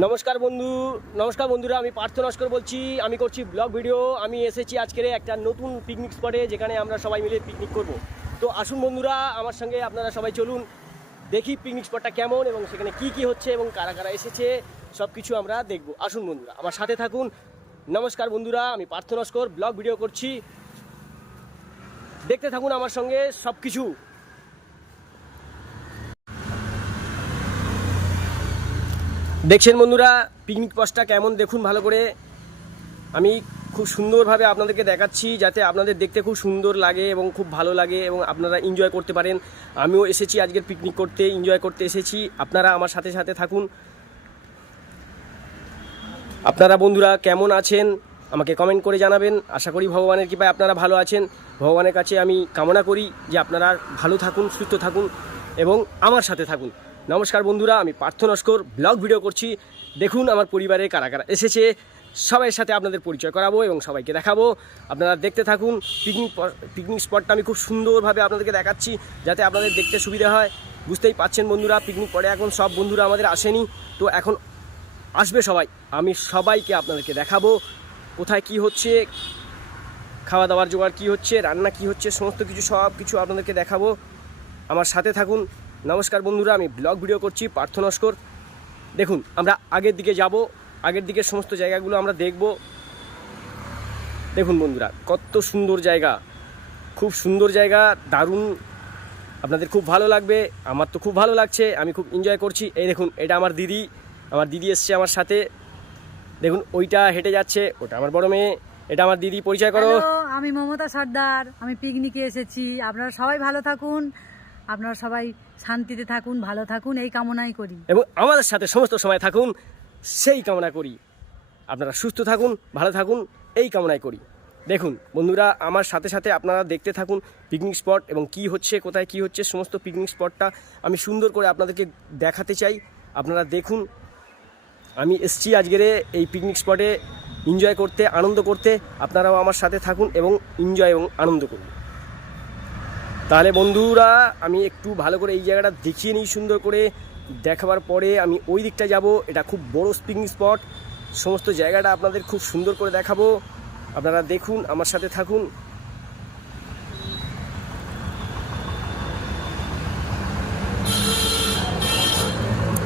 নমস্কার বন্ধু, নমস্কার বন্ধুরা, আমি পার্থ নস্কর বলছি। আমি করছি ব্লগ ভিডিও। আমি এসেছি আজকের একটা নতুন পিকনিক স্পটে যেখানে আমরা সবাই মিলে পিকনিক করব। তো আসুন বন্ধুরা, আমার সঙ্গে আপনারা সবাই চলুন। দেখি পিকনিক স্পটটা কেমন এবং সেখানে কি কি হচ্ছে এবং কারা কারা এসেছে সব কিছু আমরা দেখব। আসুন বন্ধুরা, আমার সাথে থাকুন। নমস্কার বন্ধুরা, আমি পার্থ নস্কর, ব্লগ ভিডিও করছি। দেখতে থাকুন আমার সঙ্গে সব কিছু দেখছেন বন্ধুরা পিকনিক স্পটটা কেমন দেখুন ভালো করে। আমি খুব সুন্দরভাবে আপনাদেরকে দেখাচ্ছি যাতে আপনাদের দেখতে খুব সুন্দর লাগে এবং খুব ভালো লাগে এবং আপনারা এনজয় করতে পারেন। আমিও এসেছি আজকের পিকনিক করতে এনজয় করতে এসেছি। আপনারা আমার সাথে সাথে থাকুন। আপনারা বন্ধুরা কেমন আছেন? আমাকে কমেন্ট করে জানাবেন। আশা করি ভগবানের কৃপায় আপনারা ভালো আছেন। ভগবানের কাছে আমি কামনা করি যে আপনারা ভালো থাকুন, সুস্থ থাকুন এবং আমার সাথে থাকুন। নমস্কার বন্ধুরা, আমি পার্থ নস্কর। ব্লগ ভিডিও করছি। দেখুন, আমার পরিবারে কারা কারা এসেছে। সবাইয়ের সাথে আপনাদের পরিচয় করাবো এবং সবাইকে দেখাবো। আপনারা দেখতে থাকুন পিকনিক পিকনিক স্পটটা আমি খুব সুন্দরভাবে আপনাদেরকে দেখাচ্ছি, যাতে আপনাদের দেখতে সুবিধা হয়। বুঝতেই পাচ্ছেন বন্ধুরা পিকনিক পরে এখন সব বন্ধুরা আমাদের আসেনি। তো এখন আসবে সবাই। আমি সবাইকে আপনাদেরকে দেখাবো, কোথায় কি হচ্ছে খাওয়া দাওয়ার জোগাড় কী হচ্ছে, রান্না কি হচ্ছে, সমস্ত কিছু সব কিছু আপনাদেরকে দেখাবো। আমার সাথে থাকুন নমস্কার বন্ধুরা, আমি ব্লগ ভিডিও করছি পার্থ নস্কর। দেখুন, আমরা আগের দিকে যাব, আগের দিকের সমস্ত জায়গাগুলো আমরা দেখব। দেখুন বন্ধুরা, কত সুন্দর জায়গা, খুব সুন্দর জায়গা, দারুণ। আপনাদের খুব ভালো লাগবে, আমার তো খুব ভালো লাগছে, আমি খুব এনজয় করছি। এই দেখুন, এটা আমার দিদি আমার দিদি এসছে আমার সাথে। দেখুন, ওইটা হেঁটে যাচ্ছে, ওটা আমার বড় মেয়ে, এটা আমার দিদি, পরিচয় করো। আমি মমতা সর্দার, আমি পিকনিকে এসেছি, আপনারা সবাই ভালো থাকুন। আপনারা সবাই শান্তিতে থাকুন, ভালো থাকুন, এই কামনাই করি। এবং আমাদের সাথে সমস্ত সময় থাকুন, সেই কামনা করি। আপনারা সুস্থ থাকুন, ভালো থাকুন, এই কামনাই করি। দেখুন, বন্ধুরা, আমার সাথে সাথে আপনারা দেখতে থাকুন পিকনিক স্পট এবং কি হচ্ছে, কোথায় কি হচ্ছে, সমস্ত পিকনিক স্পটটা আমি সুন্দর করে আপনাদেরকে দেখাতে চাই। আপনারা দেখুন, আমি এসছি আজকের এই পিকনিক স্পটে এনজয় করতে, আনন্দ করতে। আপনারাও আমার সাথে থাকুন এবং এনজয় এবং আনন্দ করুন। তাহলে বন্ধুরা, আমি একটু ভালো করে এই জায়গাটা দেখিয়ে নিই সুন্দর করে। দেখাবার পরে আমি ওই দিকটা যাব। এটা খুব বড় পিকনিক স্পট সমস্ত জায়গাটা আপনাদের খুব সুন্দর করে দেখাবো। আপনারা দেখুন, আমার সাথে থাকুন।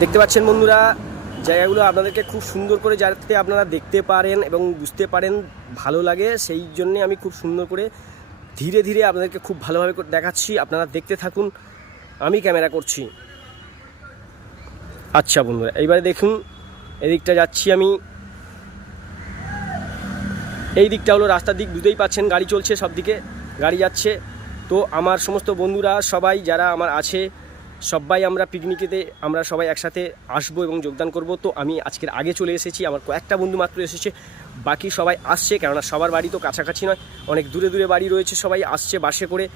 দেখতে পাচ্ছেন বন্ধুরা, জায়গাগুলো আপনাদেরকে খুব সুন্দর করে যাতে আপনারা দেখতে পারেন এবং বুঝতে পারেন, ভালো লাগে। সেই জন্যে আমি খুব সুন্দর করে ধীরে ধীরে আপনাদেরকে খুব ভালোভাবে দেখাচ্ছি। আপনারা দেখতে থাকুন। আমি ক্যামেরা করছি। আচ্ছা বন্ধুরা, এইবারে দেখুন, এদিকটা যাচ্ছি আমি। এই দিকটা হলো রাস্তার দিক, বুঝতেই পাচ্ছেন, গাড়ি চলছে সব দিকে গাড়ি যাচ্ছে। তো আমার সমস্ত বন্ধুরা, সবাই যারা আমার আছে সবাই আমরা পিকনিকেতে আমরা সবাই একসাথে আসব এবং যোগদান করব। তো আমি আজকের আগে চলে এসেছি, আমার কয়েকটা বন্ধু মাত্র এসেছে, বাকি সবাই আসছে, কেননা সবার বাড়ি তো কাছাকাছি নয়, অনেক দূরে দূরে বাড়ি রয়েছে, সবাই আসছে বাসে করে।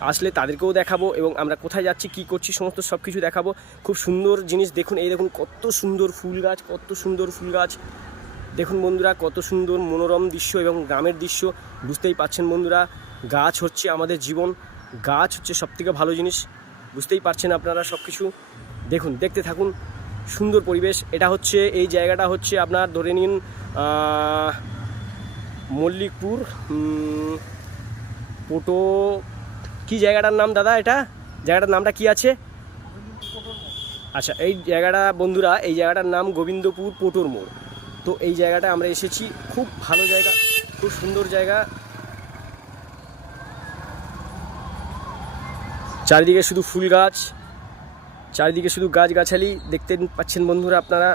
আসলে তাদেরকেও দেখাবো এবং আমরা কোথায় যাচ্ছি, কি করছি, সমস্ত সব কিছু দেখাবো। খুব সুন্দর জিনিস, দেখুন, এই দেখুন, কত সুন্দর ফুল গাছ, কত সুন্দর ফুল গাছ। দেখুন বন্ধুরা, কত সুন্দর মনোরম দৃশ্য এবং গ্রামের দৃশ্য, বুঝতেই পাচ্ছেন বন্ধুরা। গাছ হচ্ছে আমাদের জীবন, গাছ হচ্ছে সবথেকে ভালো জিনিস। বুঝতেই পারছেন আপনারা সব কিছু দেখুন, দেখতে থাকুন, সুন্দর পরিবেশ। এটা হচ্ছে, এই জায়গাটা হচ্ছে আপনার ধরে নিন মল্লিকপুর পোটো কি জায়গাটার নাম দাদা এটা? জায়গাটার নামটা কি আছে? আচ্ছা এই জায়গাটা বন্ধুরা, এই জায়গাটার নাম গোবিন্দপুর পোটোর মোড়। তো এই জায়গাটা আমরা এসেছি, খুব ভালো জায়গা, খুব সুন্দর জায়গা। চারিদিকে শুধু ফুল গাছ, চারিদিকে শুধু গাছগাছালি দেখতে পাচ্ছেন বন্ধুরা আপনারা।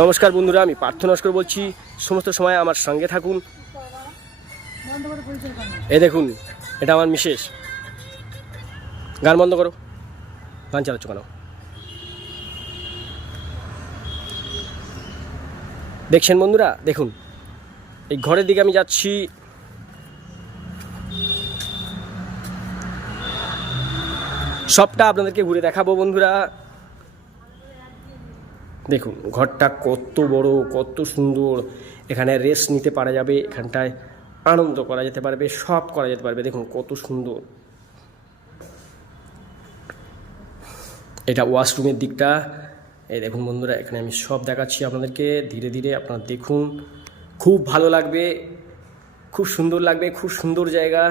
নমস্কার বন্ধুরা, আমি পার্থ নস্কর বলছি। সমস্ত সময় আমার সঙ্গে থাকুন। এ দেখুন, এটা আমার মিসেস। গান বন্ধ করো। গান চালাচ্ছ কেন? দেখছেন বন্ধুরা? দেখুন, এই ঘরের দিকে আমি যাচ্ছি। সবটা আপনাদেরকে ঘুরে দেখাবো বন্ধুরা। দেখুন, ঘরটা কত বড়, কত সুন্দর। এখানে রেস্ট নিতে পারা যাবে, এখানটায় আনন্দ করা যেতে পারবে, সব করা যেতে পারবে। দেখুন, কত সুন্দর। এটা ওয়াশরুমের দিকটা। এই দেখুন বন্ধুরা, এখানে আমি সব দেখাচ্ছি আপনাদেরকে। ধীরে ধীরে আপনারা দেখুন, খুব ভালো লাগবে, খুব সুন্দর লাগবে, খুব সুন্দর জায়গা।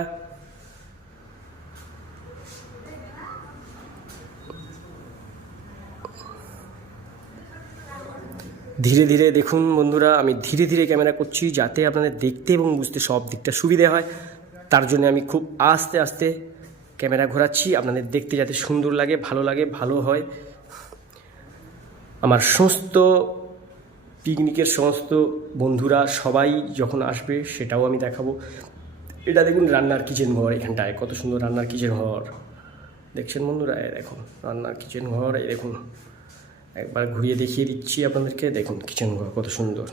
ধীরে ধীরে দেখুন বন্ধুরা, আমি ধীরে ধীরে ক্যামেরা করছি যাতে আপনাদের দেখতে এবং বুঝতে সব দিকটা সুবিধে হয়। তার জন্য আমি খুব আস্তে আস্তে ক্যামেরা ঘোরাচ্ছি, আপনাদের দেখতে যাতে সুন্দর লাগে, ভালো লাগে, ভালো হয়। আমার সমস্ত পিকনিকের সমস্ত বন্ধুরা সবাই যখন আসবে সেটাও আমি দেখাবো। এটা দেখুন রান্নার কিচেন ঘর এখানটায়, কত সুন্দর রান্নার কিচেন ঘর। দেখছেন বন্ধুরা? এই দেখুন, রান্নার কিচেন ঘর, এই দেখুন। একবার ঘুরিয়ে দেখিয়ে দিচ্ছি আপনাদেরকে। দেখুন কিচেন ঘর কত সুন্দর।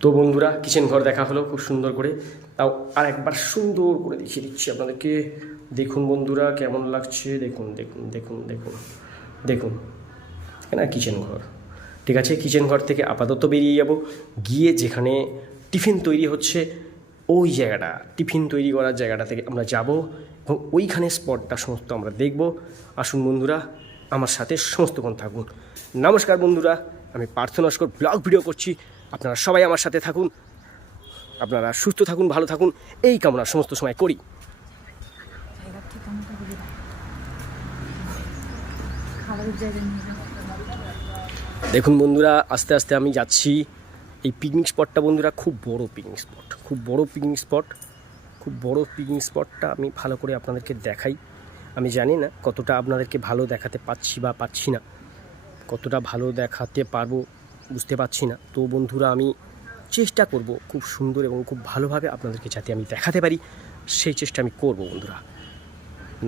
তো বন্ধুরা কিচেন ঘর দেখা হলো খুব সুন্দর করে। তাও আর একবার সুন্দর করে দেখিয়ে দিচ্ছি আপনাদেরকে। দেখুন বন্ধুরা, কেমন লাগছে? দেখুন দেখুন দেখুন দেখুন দেখুন। এখানে কিচেন ঘর। ঠিক আছে কিচেন ঘর থেকে আপাতত বেরিয়ে যাব। গিয়ে যেখানে টিফিন তৈরি হচ্ছে, ওই জায়গাটা, টিফিন তৈরি করার জায়গাটা থেকে আমরা যাব এবং ওইখানে স্পটটা সমস্ত আমরা দেখব। আসুন বন্ধুরা আমার সাথে সমস্তক্ষণ থাকুন। নমস্কার বন্ধুরা, আমি পার্থ নস্কর ব্লগ ভিডিও করছি। আপনারা সবাই আমার সাথে থাকুন। আপনারা সুস্থ থাকুন, ভালো থাকুন। এই কামনা সমস্ত সময় করি। দেখুন বন্ধুরা, আস্তে আস্তে আমি যাচ্ছি। এই পিকনিক স্পটটা বন্ধুরা খুব বড় পিকনিক স্পট খুব বড় পিকনিক স্পট খুব বড় পিকনিক স্পটটা আমি ভালো করে আপনাদেরকে দেখাই। আমি জানি না কতটা আপনাদেরকে ভালো দেখাতে পাচ্ছি বা পাচ্ছি না। কতটা ভালো দেখাতে পারব বুঝতে পারছি না। তো বন্ধুরা, আমি চেষ্টা করব খুব সুন্দর এবং খুব ভালোভাবে আপনাদেরকে যাতে আমি দেখাতে পারি, সেই চেষ্টা আমি করব বন্ধুরা।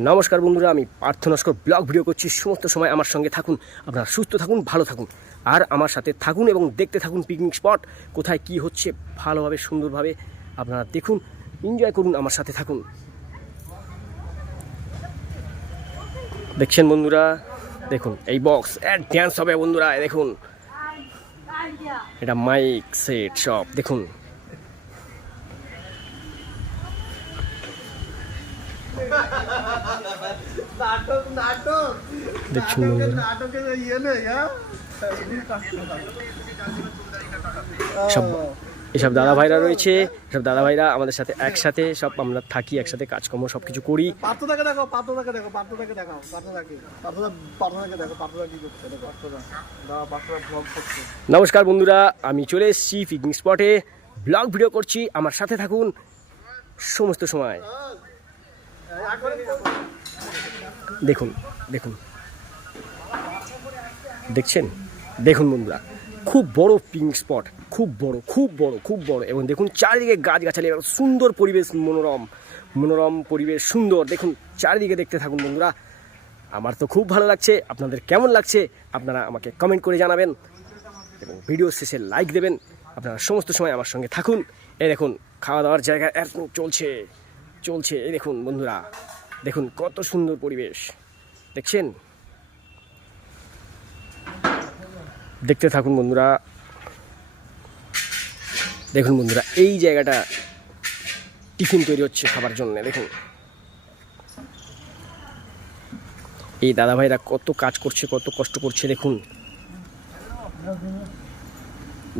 নমস্কার বন্ধুরা, আমি পার্থ নস্কর ব্লগ ভিডিও করছি। সমস্ত সময় আমার সঙ্গে থাকুন, আপনারা সুস্থ থাকুন, ভালো থাকুন। আর আমার সাথে থাকুন এবং দেখতে থাকুন পিকনিক স্পট কোথায় কি হচ্ছে, ভালোভাবে, সুন্দরভাবে আপনারা দেখুন এনজয় করুন, আমার সাথে থাকুন। দেখছেন বন্ধুরা? দেখুন এই বক্স ড্যান্স হবে বন্ধুরা দেখুন। এটা মাইক সেট সব দেখুন। হ্যাঁ সব এসব দাদা ভাইরা রয়েছে এসব দাদা ভাইরা আমাদের সাথে একসাথে সব আমরা থাকি একসাথে কাজকর্ম সব কিছু করি নমস্কার বন্ধুরা আমি চলে এসেছি পিকনিক স্পটে ব্লগ ভিডিও করছি আমার সাথে থাকুন সমস্ত সময়। দেখুন দেখুন। দেখছেন? দেখুন বন্ধুরা খুব বড় পিকনিক স্পট খুব বড় খুব বড় খুব বড়। এবং দেখুন চারিদিকে গাছগাছালি এবং সুন্দর পরিবেশ, মনোরম মনোরম পরিবেশ, সুন্দর। দেখুন, চারিদিকে দেখতে থাকুন বন্ধুরা। আমার তো খুব ভালো লাগছে। আপনাদের কেমন লাগছে? আপনারা আমাকে কমেন্ট করে জানাবেন। এবং ভিডিও শেষে লাইক দেবেন। আপনারা সমস্ত সময় আমার সঙ্গে থাকুন। এই দেখুন খাওয়া দাওয়ার জায়গা একদম চলছে চলছে। এই দেখুন বন্ধুরা, দেখুন কত সুন্দর পরিবেশ। দেখছেন? দেখতে থাকুন বন্ধুরা। দেখুন বন্ধুরা, এই জায়গাটা টিফিন তৈরি হচ্ছে খাবার জন্য, দেখুন। এই দাদা ভাইরা কত কাজ করছে, কত কষ্ট করছে, দেখুন।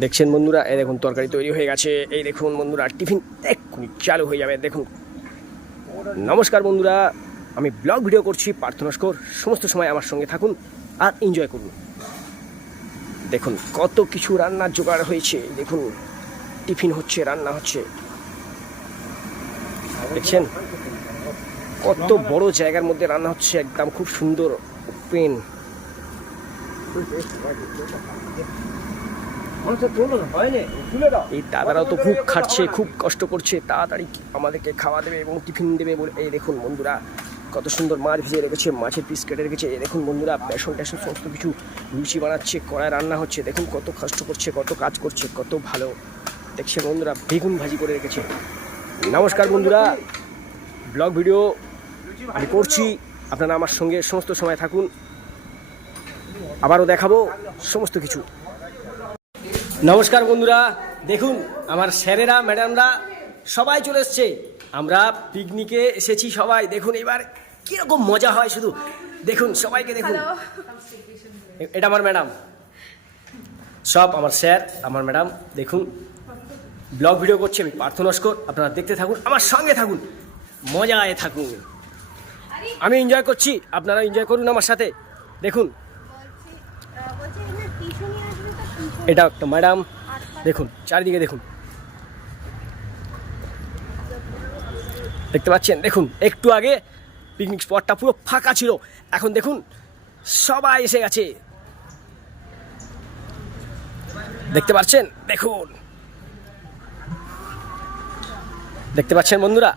দেখছেন বন্ধুরা, এই দেখুন, তরকারি তৈরি হয়ে গেছে। এই দেখুন বন্ধুরা, টিফিন এক্ষুনি চালু হয়ে যাবে, দেখুন। নমস্কার বন্ধুরা, আমি ব্লগ ভিডিও করছি পার্থনস্কর সমস্ত সময় আমার সঙ্গে থাকুন আর এনজয় করুন। দেখুন, কত কিছু রান্নার জোগাড় হয়েছে, দেখুন। টিফিন হচ্ছে রান্না হচ্ছে। দেখছেন? কত বড় জায়গার মধ্যে রান্না হচ্ছে একদম খুব সুন্দর ওপেন এই দাদারাও তো খুব খাটছে খুব কষ্ট করছে তাড়াতাড়ি আমাদেরকে খাওয়া দেবে এবং টিফিন দেবে বলে। এই দেখুন বন্ধুরা কত সুন্দর মাছ ভিজে রেখেছে মাছের পিস কেটে রেখেছে। এই দেখুন বন্ধুরা বেসন টেসন সমস্ত কিছু লুচি বানাচ্ছে কড়ায় রান্না হচ্ছে। দেখুন কত কষ্ট করছে কত কাজ করছে কত ভালো। দেখছে বন্ধুরা বেগুন ভাজি করে রেখেছে। নমস্কার বন্ধুরা ব্লগ ভিডিও আমি করছি। আপনারা আমার সঙ্গে সমস্ত সময় থাকুন। আবারও দেখাবো সমস্ত কিছু। নমস্কার বন্ধুরা দেখুন আমার স্যারেরা ম্যাডামরা সবাই চলে এসছে। আমরা পিকনিকে এসেছি সবাই। দেখুন এবার কীরকম মজা হয় শুধু। দেখুন সবাইকে দেখুন। এটা আমার ম্যাডাম। সব আমার স্যার আমার ম্যাডাম। দেখুন ব্লগ ভিডিও করছি আমি পার্থ নস্কর আপনারা দেখতে থাকুন, আমার সঙ্গে থাকুন, মজায় থাকুন। আমি এনজয় করছি, আপনারা এনজয় করুন আমার সাথে। দেখুন। এটা একটা ম্যাডাম দেখুন, চারিদিকে দেখুন। দেখতে পাচ্ছেন? দেখুন, একটু আগে পিকনিক স্পটটা পুরো ফাঁকা ছিল। এখন দেখুন, সবাই এসে গেছে। দেখতে পাচ্ছেন? দেখুন। দেখতে পাচ্ছেন বন্ধুরা?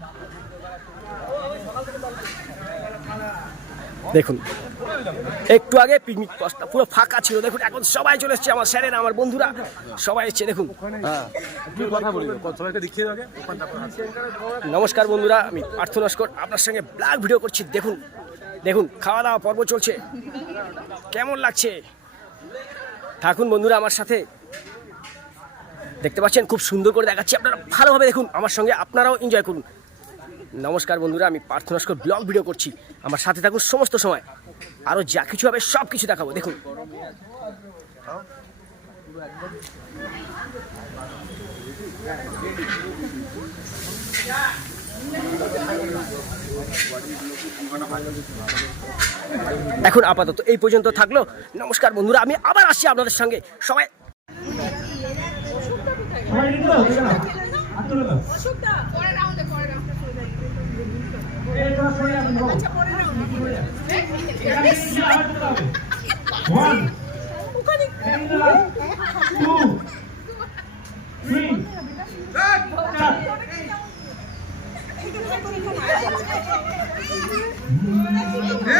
দেখুন, একটু আগে পিকনিক স্পটটা পুরো ফাঁকা ছিল। দেখুন, এখন সবাই চলে এসছে, আমার স্যারেরা, আমার বন্ধুরা, সবাই এসছে, দেখুন। নমস্কার বন্ধুরা, আমি পার্থ নস্কর আপনার সঙ্গে ব্লগ ভিডিও করছি। দেখুন দেখুন খাওয়া দাওয়া পর্ব চলছে। কেমন লাগছে? থাকুন বন্ধুরা আমার সাথে। দেখতে পাচ্ছেন, খুব সুন্দর করে দেখাচ্ছি আপনারা। ভালোভাবে দেখুন, আমার সঙ্গে আপনারাও এনজয় করুন। নমস্কার বন্ধুরা, আমি পার্থ নস্কর ব্লগ ভিডিও করছি। আমার সাথে থাকুন সমস্ত সময়। আরও যা কিছু হবে সব কিছু দেখাবো, দেখুন। এখন আপাতত এই পর্যন্ত থাকল। নমস্কার বন্ধুরা, আমি আবার আসছি আপনাদের সঙ্গে। সবাই সবাই নিতে দাও ঠিক না আর চলে দাও অশোকদা পরে রাউন্ডে পরে রাউন্ডে চলে যাই এই তোমরা সরে যাবে আচ্ছা পরে রাউন্ডে চলে যাবে এখানে কি আওয়াজ করতে হবে 1 ওখানে 2 3 4 4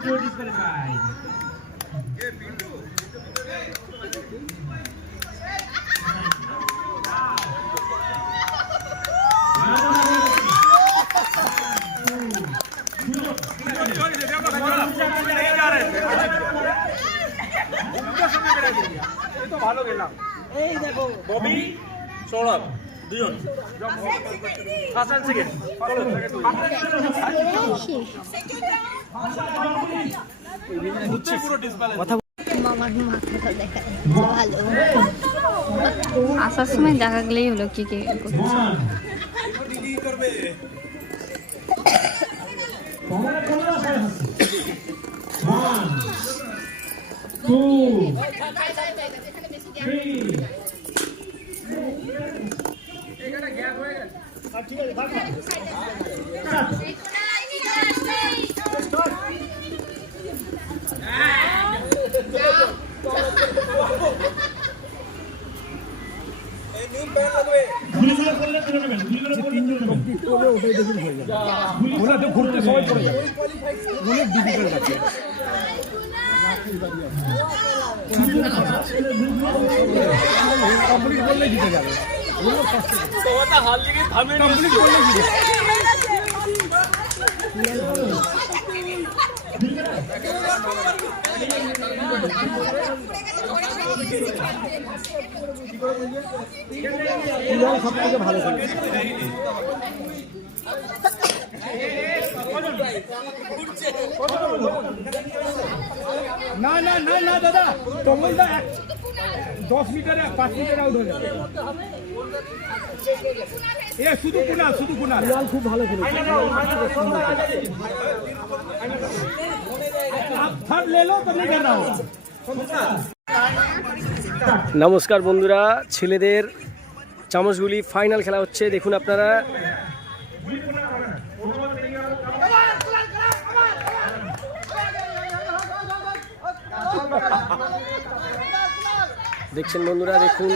Pinto disqualified. Yeah, Pinto. ভালো গেলাম এই দেখো ববি সৌরভ দুজন হাসান সেকেন্ড করছে One, two, three. গুলিগুলো করলে তুলে নেবেন গুলিগুলো করলে তুলে নেবেন ওরা তো ঘুরতে সবাই পড়ে যাবে। অনেক ডিফিকাল্ট আছে। কমপ্লিট করলে জিতে যাবে। কমপ্লিট করলে জিতে সব থেকে ভালো না না না না দাদা এক দশ মিটারে পাঁচ মিটার আউট হয়ে যাবে। এ শুধু কুনাল শুধু কুনাল। খুব ভালো খেলেছে। থার্ড ले लो तो नहीं करना होगा নমস্কার বন্ধুরা ছেলেদের চামচগুলি ফাইনাল খেলা হচ্ছে দেখুন আপনারা দেখছেন বন্ধুরা দেখুন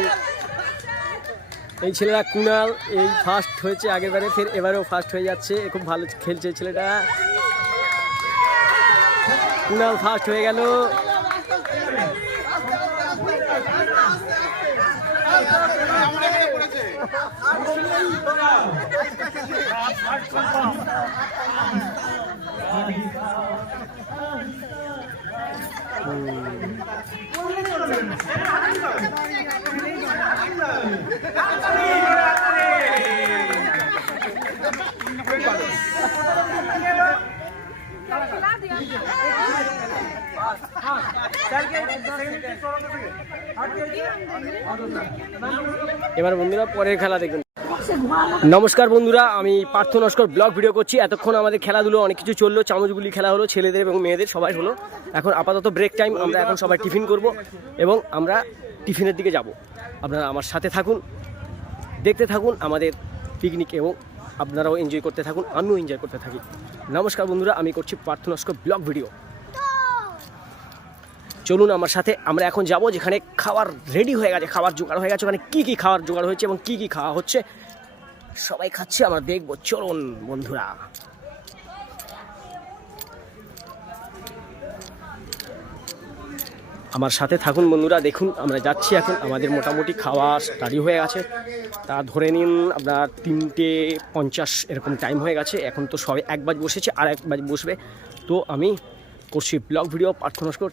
এই ছেলেরা কুনাল এই ফার্স্ট হয়েছে আগেরবারে ফের এবারেও ফার্স্ট হয়ে যাচ্ছে খুব ভালো খেলছে এই ছেলেটা কুনাল ফার্স্ট হয়ে গেল Yeah. এবার বন্ধুরা পরের খেলা দেখুন। নমস্কার বন্ধুরা, আমি পার্থ নস্কর ব্লগ ভিডিও করছি। এতক্ষণ আমাদের খেলাধুলো, অনেক কিছু চলল। চামচগুলি খেলা হলো, ছেলেদের এবং মেয়েদের, সবাই হলো। এখন আপাতত ব্রেক টাইম আমরা এখন সবাই টিফিন করব এবং আমরা টিফিনের দিকে যাব। আপনারা আমার সাথে থাকুন, দেখতে থাকুন আমাদের পিকনিক এবং আপনারাও এনজয় করতে থাকুন, আমিও এনজয় করতে থাকি। নমস্কার বন্ধুরা, আমি করছি পার্থ নস্কর ব্লগ ভিডিও। চলুন আমার সাথে, আমরা এখন যাব যেখানে খাবার রেডি হয়ে গেছে খাবার জোগাড় হয়ে গেছে, ওখানে কী কী খাবার জোগাড় হয়েছে এবং কী কী খাওয়া হচ্ছে, সবাই খাচ্ছে, আমরা দেখব। চলুন বন্ধুরা। আমার সাথে থাকুন বন্ধুরা, দেখুন, আমরা যাচ্ছি এখন, আমাদের মোটামুটি খাওয়া স্টাডি হয়ে গেছে। তা ধরে নিন আপনার তিনটে পঞ্চাশ এরকম টাইম হয়ে গেছে, এখন তো সবাই এক বাজ বসেছে, আর এক বাজ বসবে। তো আমি করছি ব্লগ ভিডিও পার্থনস্কর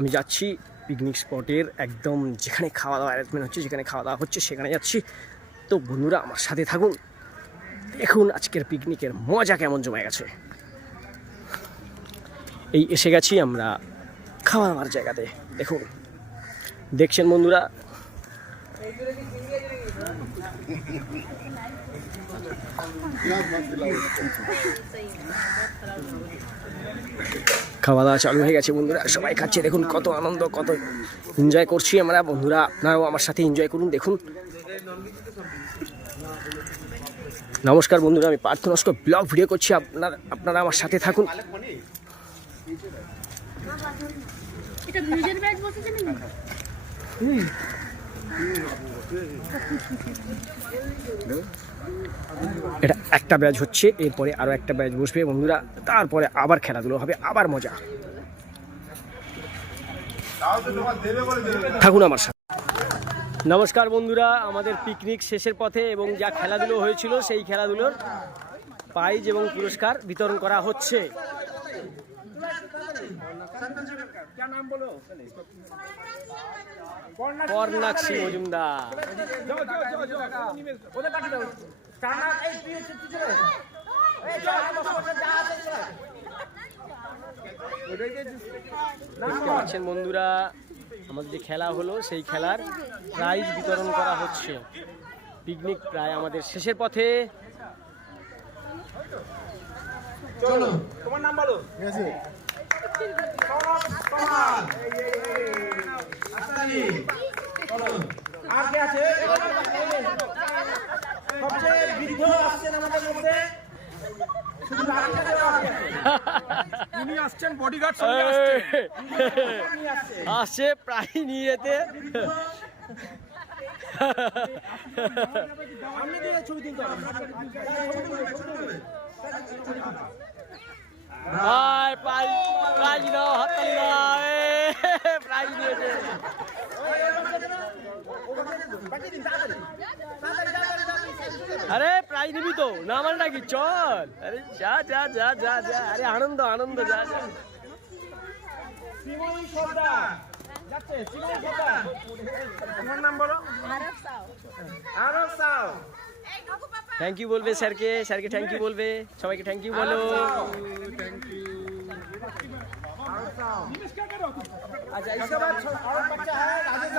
আমি যাচ্ছি পিকনিক স্পটের একদম যেখানে খাওয়া দাওয়া অ্যারেঞ্জমেন্ট হচ্ছে, যেখানে খাওয়া দাওয়া হচ্ছে, সেখানে যাচ্ছি। তো বন্ধুরা, আমার সাথে থাকুন। দেখুন আজকের পিকনিকের মজা কেমন জমে গেছে। এই এসে গেছি আমরা খাওয়া দাওয়ার জায়গাতে। দেখুন। দেখছেন বন্ধুরা? খাওয়া দাওয়া চালু হয়ে গেছে বন্ধুরা। সবাই খাচ্ছে দেখুন কত আনন্দ কত এনজয় করছি আমরা। বন্ধুরা আপনারাও আমার সাথে এনজয় করুন দেখুন। নমস্কার বন্ধুরা আমি পার্থ নস্কর ব্লগ ভিডিও করছি। আপনার আপনারা আমার সাথে থাকুন। এটা একটা ব্যাচ হচ্ছে, এরপরে আরও একটা ব্যাচ বসবে বন্ধুরা, তারপরে আবার খেলাধুলো হবে, আবার মজা। থাকুন আমার সাথে। নমস্কার বন্ধুরা, আমাদের পিকনিক শেষের পথে এবং যা খেলাধুলো হয়েছিল সেই খেলাধুলোর প্রাইজ এবং পুরস্কার বিতরণ করা হচ্ছে। কর্ণাক্ষী মজুমদার। দেখতে পাচ্ছেন বন্ধুরা আমাদের যে খেলা হলো সেই খেলার প্রাইজ বিতরণ করা হচ্ছে। পিকনিক প্রায় আমাদের শেষের পথে। ঠিক আছে উনি আসছেন বডিগার্ড সঙ্গে আসছেন। আসছে প্রায় নিয়ে যেতে। ভাই প্রাইজ প্রাইজ দাও হাততালি দাও এ, প্রাইজ দিয়েছে। আরে প্রাইজ নিবি তো। না মানে নাকি? চল। আরে যা যা যা যা যা। আরে আনন্দ আনন্দ যা যা। তোমার নাম বলো? আরব সাউ। থ্যাংক ইউ বলবে স্যারকে স্যারকে থ্যাংক ইউ বলবে। সবাইকে থ্যাংক ইউ বলো। अच्छा इसके बाद छो- और बच्चा है राजेश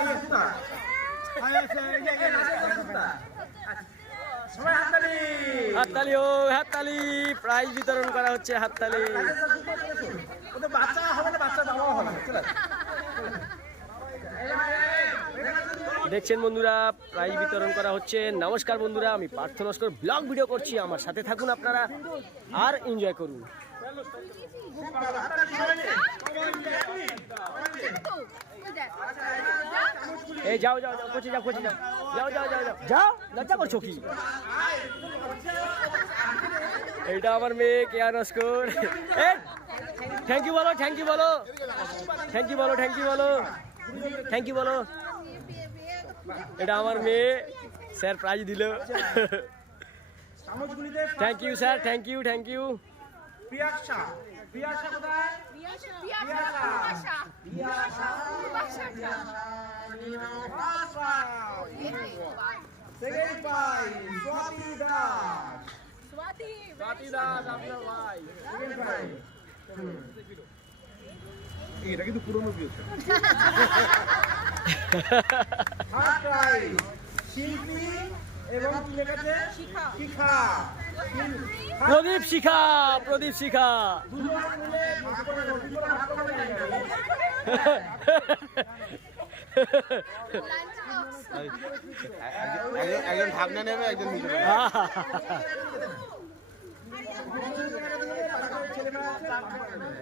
गुप्ता সবাই হাততালি হাততালি ও হাততালি প্রাইজ বিতরণ করা হচ্ছে হাততালি ওদের বাচ্চা হবে না বাচ্চা দেওয়া হবে চলে দেখছেন বন্ধুরা প্রাইজ বিতরণ করা হচ্ছে নমস্কার বন্ধুরা আমি পার্থ নস্কর ব্লগ ভিডিও করছি আমার সাথে থাকুন আপনারা আর এনজয় করুন এই যাও যাও যাও কোচে যাও কোচে যাও। যাও যাও যাও যাও। যাও লজ্জা করছ কি? এইটা আমার মেয়ে কেয়া নস্কর। থ্যাংক ইউ বলো থ্যাংক ইউ বলো। থ্যাংক ইউ বলো থ্যাংক ইউ বলো। থ্যাংক ইউ বলো। এটা আমার মেয়ে স্যার প্রাইজ দিল। Thank you sir thank you thank you Piyasa Piyasa কোথায়? আপনার ভাই। এটা কিন্তু পুরনো বিয়েছে থার্ড প্রাইজ শিল্পী এবং কি শিখা। শিখা। প্রদীপ শিখা প্রদীপ শিখা। একজন ভাবনা নেবে একজন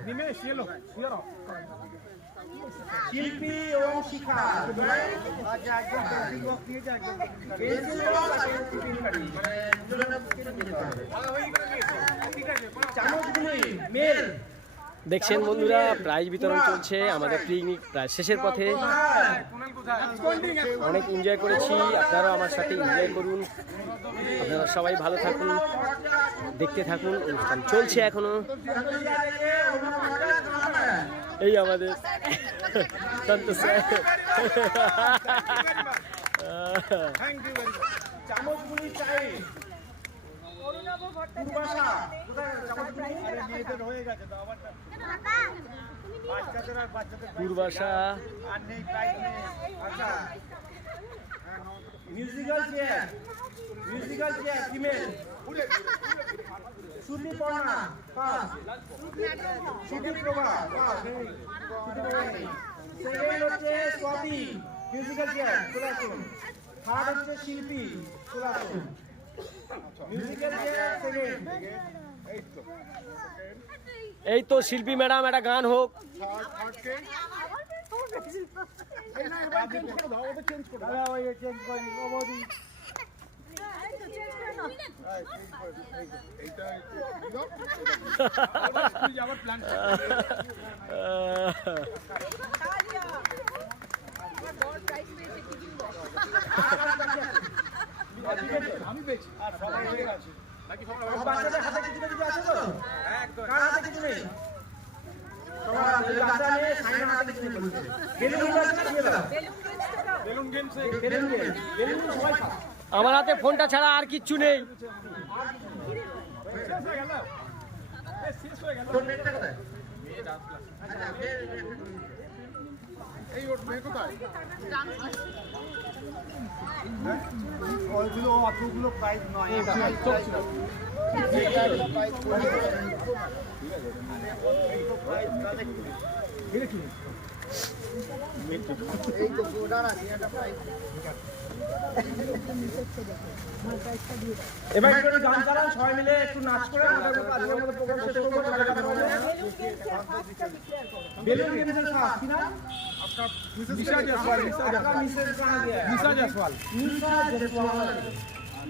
নিমেষ এলো। শিল্পী এবং শিখা আচ্ছা দেখছেন বন্ধুরা প্রাইজ বিতরণ চলছে আমাদের পিকনিক প্রায় শেষের পথে। অনেক এনজয় করেছি আপনারাও আমার সাথে এনজয় করুন। আপনারা সবাই ভালো থাকুন দেখতে থাকুন অনুষ্ঠান চলছে এখনও। এই আমাদের চামচগুলি চাই। Purbasha musical chair musical chair female Parna pass second হচ্ছে স্বাতি মিউজিক্যাল চেয়ার চলে আসুন থার্ড হচ্ছে শিল্পী চলে আসুন মিউজিক্যাল চেয়ার সেকেন্ড এই তো শিল্পী ম্যাডাম একটা গান হোক চেঞ্জ করেনি অবধি। আমি পেয়েছি আর সবাই হয়ে গেছে নাকি সবাই বাচ্চাদের হাতে কিছু না কিছু আছে তো কার হাতে কিছু নেই বেলুন দাও বেলুন গেমসে বেলুন সবাই খাও আমার হাতে ফোনটা ছাড়া আর কিচ্ছু নেই। শেষ হয়ে গেল এ, শেষ হয়ে গেল তোর নেটটা কোথায় এই ওর মেয়ে কোথায় ওইগুলো অতগুলো প্রাইস নয় এবার একটু গান চালান সবাই মিলে একটু নাচ করে আমাদের আজকের মতো প্রোগ্রাম শেষ করবো সাড়ে এগারোটা বাজে। বেলুন গেমসের ফার্স্ট কি নাম নিশা জয়সওয়াল নিশা আপনার জয়সওয়াল মিসেস কানা দিয়ে নিশা জয়সওয়াল নিশা জয়সওয়াল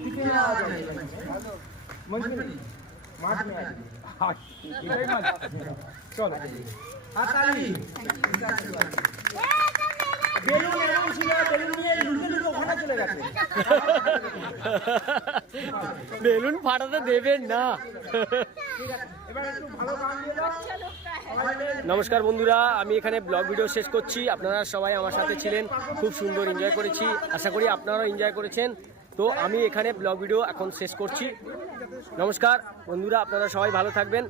कितने आ जाएंगे मंजूरी मार्च में आएगी হাই এটাই মজা চলো হাতালি বেলুন ফাটাতে দেবেন না। নমস্কার বন্ধুরা, আমি এখানে ব্লগ ভিডিও শেষ করছি। আপনারা সবাই আমার সাথে ছিলেন, খুব সুন্দর এনজয় করেছি। আশা করি আপনারাও এনজয় করেছেন। তো আমি এখানে ব্লগ ভিডিও এখন শেষ করছি। নমস্কার বন্ধুরা, আপনারা সবাই ভালো থাকবেন।